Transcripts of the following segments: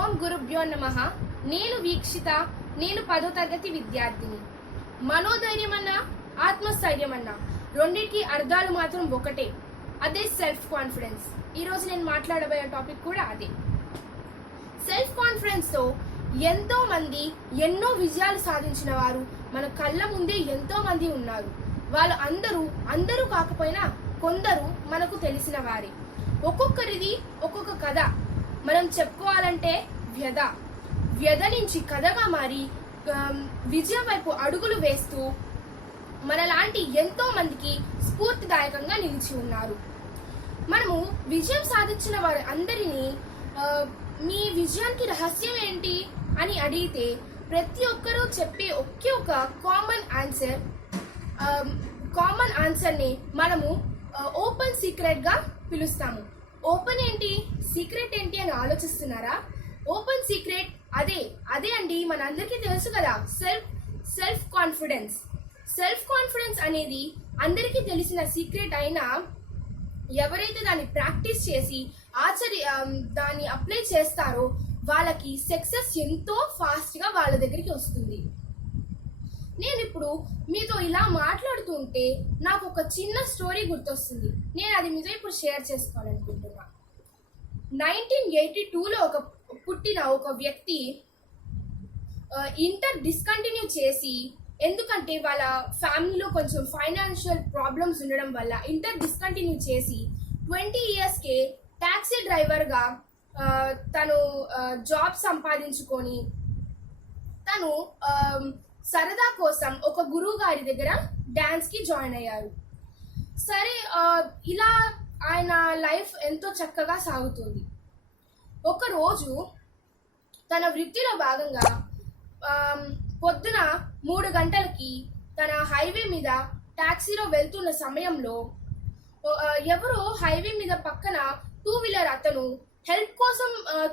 ఓం గురుభ్యో నమః. నేను వీక్షిత. నేను 10వ తరగతి విద్యార్థిని. మనోధైర్యం అన్నా ఆత్మస్థైర్యం అన్నా రెండింటికి అర్థాలు మాత్రం ఒకటే. అదే సెల్ఫ్ కాన్ఫిడెన్స్. ఈరోజు నేను మాట్లాడబోయే టాపిక్ కూడా అదే. సెల్ఫ్ కాన్ఫిడెన్స్ తో ఎంతో మంది ఎన్నో విజయాలు సాధించిన వారు మన కళ్ళ ముందే ఎంతో మంది ఉన్నారు. వాళ్ళు అందరూ కాకపోయినా కొందరు మనకు తెలిసిన వారే. ఒక్కొక్కరిది ఒక్కొక్క కథ. మనం చెప్పుకోవాలంటే వ్యధ నుంచి కథగా మారి విజయం వైపు అడుగులు వేస్తూ మనలాంటి ఎంతో మందికి స్ఫూర్తిదాయకంగా నిలిచి ఉన్నారు. మనము విజయం సాధించిన వారు అందరినీ మీ విజయానికి రహస్యం ఏంటి అని అడిగితే ప్రతి ఒక్కరూ చెప్పే ఒకే ఒక కామన్ ఆన్సర్ని మనము ఓపెన్ సీక్రెట్ గా పిలుస్తాము. ఓపెన్ ఏంటి, సీక్రెట్ ఏంటి అని ఆలోచిస్తున్నారా? ఓపెన్ సీక్రెట్ అదే అండి, మనందరికీ తెలుసు కదా, సెల్ఫ్ కాన్ఫిడెన్స్. సెల్ఫ్ కాన్ఫిడెన్స్ అనేది అందరికీ తెలిసిన సీక్రెట్ అయినా ఎవరైతే దాన్ని ప్రాక్టీస్ చేసి దాన్ని అప్లై చేస్తారో వాళ్ళకి సక్సెస్ ఎంతో ఫాస్ట్ గా వాళ్ళ దగ్గరికి వస్తుంది. నేను ఇప్పుడు మీతో ఇలా మాట్లాడుతుంటే నాకు ఒక చిన్న స్టోరీ గుర్తొస్తుంది. నేను అది మీతో ఇప్పుడు షేర్ చేసుకోవాలనుకుంటున్నా. 1982లో పుట్టిన ఒక వ్యక్తి ఇంటర్ డిస్కంటిన్యూ చేసి, ఎందుకంటే వాళ్ళ ఫ్యామిలీలో కొంచెం ఫైనాన్షియల్ ప్రాబ్లమ్స్ ఉండడం వల్ల ఇంటర్ డిస్కంటిన్యూ చేసి 20 yearsకే టాక్సీ డ్రైవర్గా తను జాబ్ సంపాదించుకొని తను సరదా కోసం ఒక గురువు గారి దగ్గర డాన్స్ కి జాయిన్ అయ్యారు. సరే, ఇలా ఆయన లైఫ్ ఎంతో చక్కగా సాగుతుంది. ఒకరోజు తన వృత్తిలో భాగంగా పొద్దున 3 గంటలకి తన హైవే మీద టాక్సీలో వెళ్తున్న సమయంలో ఎవరో హైవే మీద పక్కన 2 వీలర్ అతను హెల్ప్ కోసం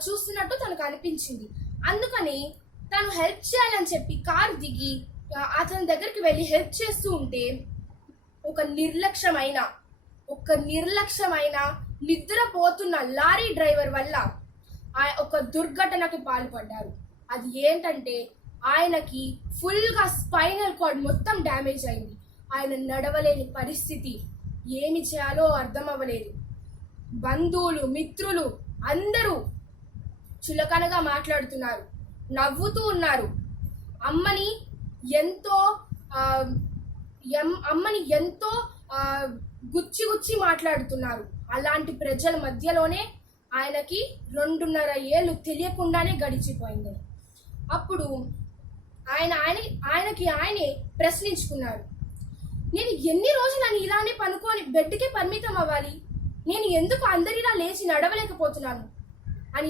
చూస్తున్నట్టు తనకు అనిపించింది. అందుకని తను హెల్ప్ చేయాలని చెప్పి కారు దిగి అతని దగ్గరికి వెళ్ళి హెల్ప్ చేస్తూ ఉంటే ఒక నిర్లక్ష్యమైన నిద్రపోతున్న లారీ డ్రైవర్ వల్ల ఒక దుర్ఘటనకి పాల్పడ్డారు. అది ఏంటంటే ఆయనకి ఫుల్గా స్పైనల్ కార్డ్ మొత్తం డ్యామేజ్ అయింది. ఆయన నడవలేని పరిస్థితి, ఏమి చేయాలో అర్థం అవ్వలేదు. బంధువులు, మిత్రులు అందరూ చులకనగా మాట్లాడుతున్నారు, నవ్వుతూ ఉన్నారు. అమ్మని ఎంతో గుచ్చి మాట్లాడుతున్నారు. అలాంటి ప్రజల మధ్యలోనే ఆయనకి 2.5 ఏళ్ళు తెలియకుండానే గడిచిపోయింది. అప్పుడు ఆయనే ప్రశ్నించుకున్నాడు, నేను ఎన్ని రోజులని ఇలానే పనుకొని బెడ్కే పరిమితం అవ్వాలి? నేను ఎందుకు అందరిలా లేచి నడవలేకపోతున్నాను అని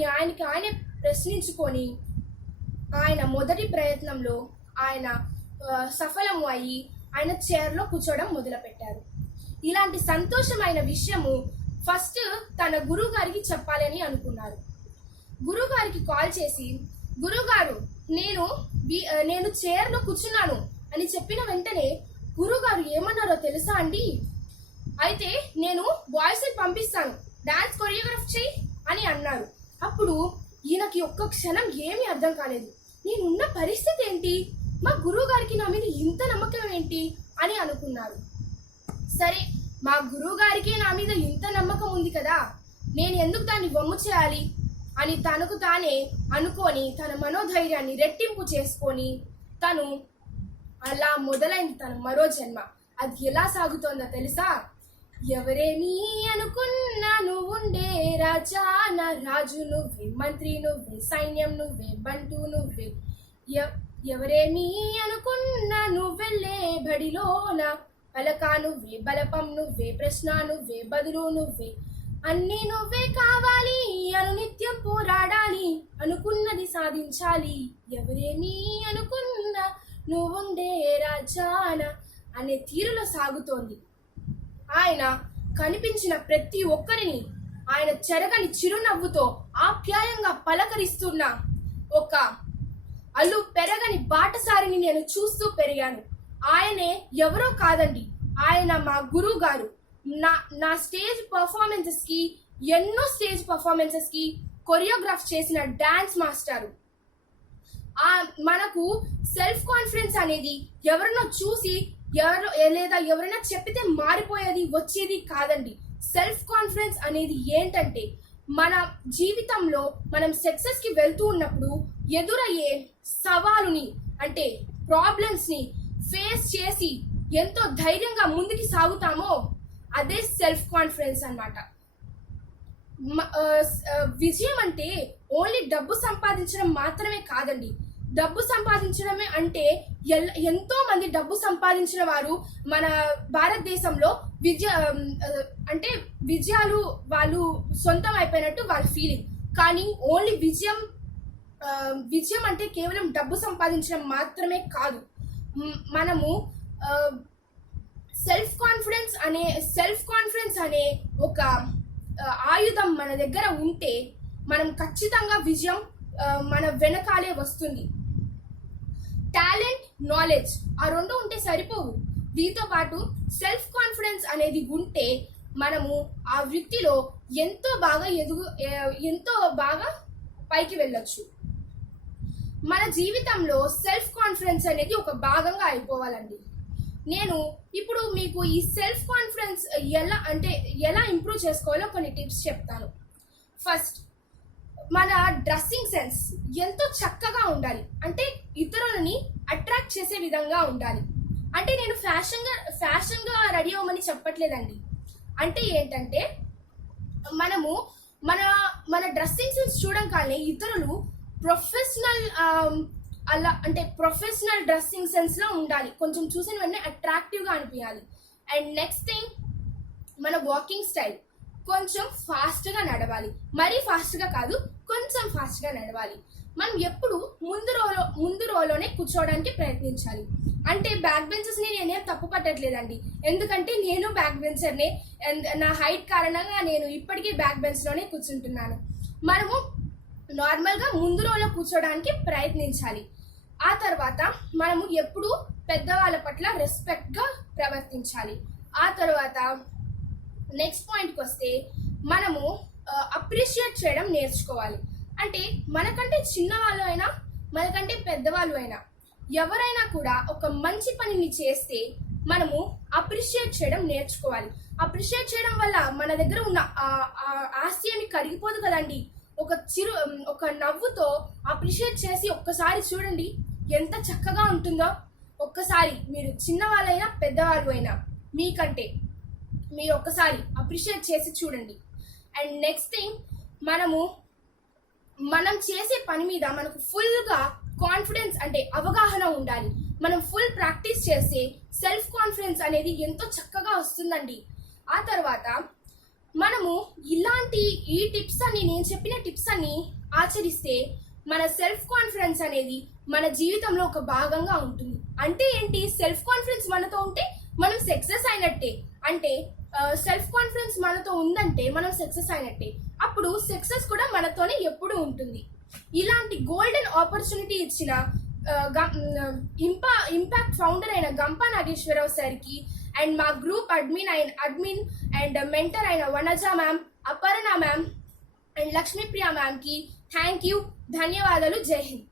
ఆయనే ప్రశ్నించుకొని ఆయన మొదటి ప్రయత్నంలో ఆయన సఫలం అయ్యి ఆయన చైర్లో కూర్చోవడం మొదలుపెట్టారు. ఇలాంటి సంతోషమైన విషయము ఫస్ట్ తన గురువు గారికి చెప్పాలని అనుకున్నారు. గురువు గారికి కాల్ చేసి, గురుగారు నేను చైర్లో కూర్చున్నాను అని చెప్పిన వెంటనే గురువు గారు ఏమన్నారో తెలుసా అండి? అయితే నేను వాయిస్ పంపిస్తాను, డాన్స్ కొరియోగ్రాఫ్ చేయి అని అన్నారు. అప్పుడు ఈయనకి ఒక్క క్షణం ఏమీ అర్థం కాలేదు. నేనున్న పరిస్థితి ఏంటి, మా గురువు గారికి నా మీద ఇంత నమ్మకం ఏంటి అని అనుకున్నారు. సరే, మా గురువు గారికి నా మీద ఇంత నమ్మకం ఉంది కదా, నేను ఎందుకు దాన్ని వమ్ము చేయాలి అని తనకు తానే అనుకొని తన మనోధైర్యాన్ని రెట్టింపు చేసుకొని తను అలా మొదలైంది తన మరో జన్మ. అది ఎలా సాగుతోందో తెలుసా? ఎవరేమీ అనుకున్నా నువ్వుండే రాజా, నా రాజు నువ్వే, మంత్రి నువ్వే, సైన్యం నువ్వే, బంటు నువ్వే. ఎవరేమీ అనుకున్నా నువ్వెళ్ళే బడిలోన, పలక నువ్వే, బలపం నువ్వే, ప్రశ్న నువ్వే, బదులు నువ్వే. అన్నీ నువ్వే కావాలి, అనునిత్యం పోరాడాలి, అనుకున్నది సాధించాలి. ఎవరేమీ అనుకున్నా నువ్వుండే రాజాన అనే తీరులో సాగుతోంది. ఆయన కనిపించిన ప్రతి ఒక్కరిని ఆయన చెరగని చిరునవ్వుతో ఆప్యాయంగా పలకరిస్తున్న ఒక అల్లు పెరగని బాటసారిని నేను చూస్తూ పెరిగాను. ఆయనే ఎవరో కాదండి, ఆయన మా గురువు గారు. నా స్టేజ్ పర్ఫార్మెన్సెస్ కి ఎన్నో స్టేజ్ పర్ఫార్మెన్సెస్ కి కొరియోగ్రాఫ్ చేసిన డాన్స్ మాస్టారు. మనకు సెల్ఫ్ కాన్ఫిడెన్స్ అనేది ఎవరినో చూసి లేదా ఎవరైనా చెప్పితే మారిపోయేది వచ్చేది కాదండి. సెల్ఫ్ కాన్ఫిడెన్స్ అనేది ఏంటంటే మన జీవితంలో మనం సక్సెస్ కి వెళ్తూ ఉన్నప్పుడు ఎదురయ్యే సవాలుని అంటే ప్రాబ్లమ్స్ ని ఫేస్ చేసి ఎంతో ధైర్యంగా ముందుకు సాగుతామో అదే సెల్ఫ్ కాన్ఫిడెన్స్ అన్నమాట. విజయం అంటే ఓన్లీ డబ్బు సంపాదించడం మాత్రమే కాదండి. డబ్బు సంపాదించడమే అంటే ఎంతో మంది డబ్బు సంపాదించిన వారు మన భారతదేశంలో విజయాలు వాళ్ళు సొంతం అయిపోయినట్టు వాళ్ళ ఫీలింగ్. కానీ ఓన్లీ విజయం అంటే కేవలం డబ్బు సంపాదించడం మాత్రమే కాదు. మనము సెల్ఫ్ కాన్ఫిడెన్స్ అనే ఒక ఆయుధం మన దగ్గర ఉంటే మనం ఖచ్చితంగా విజయం మన వెనకాలే వస్తుంది. టాలెంట్, నాలెడ్జ్ ఆ రెండు ఉంటే సరిపోవు. దీంతో పాటు సెల్ఫ్ కాన్ఫిడెన్స్ అనేది ఉంటే మనము ఆ వృత్తిలో ఎంతో బాగా పైకి వెళ్ళొచ్చు. మన జీవితంలో సెల్ఫ్ కాన్ఫిడెన్స్ అనేది ఒక భాగంగా అయిపోవాలండి. నేను ఇప్పుడు మీకు ఈ సెల్ఫ్ కాన్ఫిడెన్స్ ఎలా ఇంప్రూవ్ చేసుకోవాలో కొన్ని టిప్స్ చెప్తాను. ఫస్ట్, మన డ్రెస్సింగ్ సెన్స్ ఎంతో చక్కగా ఉండాలి. అంటే ఇతరులని అట్రాక్ట్ చేసే విధంగా ఉండాలి. అంటే నేను ఫ్యాషన్గా రెడీ అవ్వమని చెప్పట్లేదండి. అంటే ఏంటంటే మనము మన డ్రెస్సింగ్ సెన్స్ చూడంగానే ఇతరులు ప్రొఫెషనల్ డ్రెస్సింగ్ సెన్స్ లో ఉండాలి. కొంచెం చూసిన వెంటనే అట్రాక్టివ్ గా అనిపించాలి. అండ్ నెక్స్ట్ థింగ్, మన వాకింగ్ స్టైల్ కొంచెం ఫాస్ట్ గా నడవాలి. మరీ ఫాస్ట్ గా కాదు, కొంచెం ఫాస్ట్ గా నడవాలి. మనం ఎప్పుడు ముందు రోలోనే కూర్చోవడానికి ప్రయత్నించాలి. అంటే బ్యాక్ బెంచెస్ ని నేనేం తప్పు పట్టట్లేదండి. ఎందుకంటే నేను బ్యాక్ బెంచర్నే. నా హైట్ కారణంగా నేను ఇప్పటికీ బ్యాక్ బెంచ్ లోనే కూర్చుంటున్నాను. మనము నార్మల్ గా ముందు రోలో కూర్చోడానికి ప్రయత్నించాలి. ఆ తర్వాత మనము ఎప్పుడు పెద్దవాళ్ళ పట్ల రెస్పెక్ట్ గా ప్రవర్తించాలి. ఆ తర్వాత నెక్స్ట్ పాయింట్కి వస్తే మనము అప్రిషియేట్ చేయడం నేర్చుకోవాలి. అంటే మనకంటే చిన్నవాళ్ళు అయినా మనకంటే పెద్దవాళ్ళు అయినా ఎవరైనా కూడా ఒక మంచి పనిని చేస్తే మనము అప్రిషియేట్ చేయడం నేర్చుకోవాలి. అప్రిషియేట్ చేయడం వల్ల మన దగ్గర ఉన్న ఆశయం కరిగిపోదు కదండి. ఒక నవ్వుతో అప్రిషియేట్ చేసి ఒక్కసారి చూడండి ఎంత చక్కగా ఉంటుందో. ఒక్కసారి మీరు చిన్నవాళ్ళైనా పెద్దవాళ్ళు అయినా మీకంటే మీరు ఒక్కసారి అప్రిషియేట్ చేసి చూడండి. అండ్ నెక్స్ట్ థింగ్, మనం చేసే పని మీద మనకు ఫుల్గా కాన్ఫిడెన్స్ అంటే అవగాహన ఉండాలి. మనం ఫుల్ ప్రాక్టీస్ చేస్తే సెల్ఫ్ కాన్ఫిడెన్స్ అనేది ఎంతో చక్కగా వస్తుందండి. ఆ తర్వాత మనము ఈ టిప్స్ అన్ని నేను చెప్పిన టిప్స్ అన్ని ఆచరిస్తే మన సెల్ఫ్ కాన్ఫిడెన్స్ అనేది మన జీవితంలో ఒక భాగంగా ఉంటుంది. అంటే ఏంటి, సెల్ఫ్ కాన్ఫిడెన్స్ మనతో ఉంటే మనం సక్సెస్ అయినట్టే. అంటే సెల్ఫ్ కాన్ఫిడెన్స్ మనతో ఉందంటే మనం సక్సెస్ అయినట్టే. అప్పుడు సక్సెస్ కూడా మనతోనే ఎప్పుడు ఉంటుంది. ఇలాంటి గోల్డెన్ ఆపర్చునిటీ ఇచ్చిన ఇంపాక్ట్ ఫౌండర్ అయిన గంప నాగేశ్వరరావు సార్కి అండ్ మా గ్రూప్ అడ్మిన్ అండ్ మెంటర్ అయిన Vanaja ma'am, Aparna ma'am and Lakshmipriya మ్యామ్కి థ్యాంక్ యూ, ధన్యవాదాలు. జై హింద్.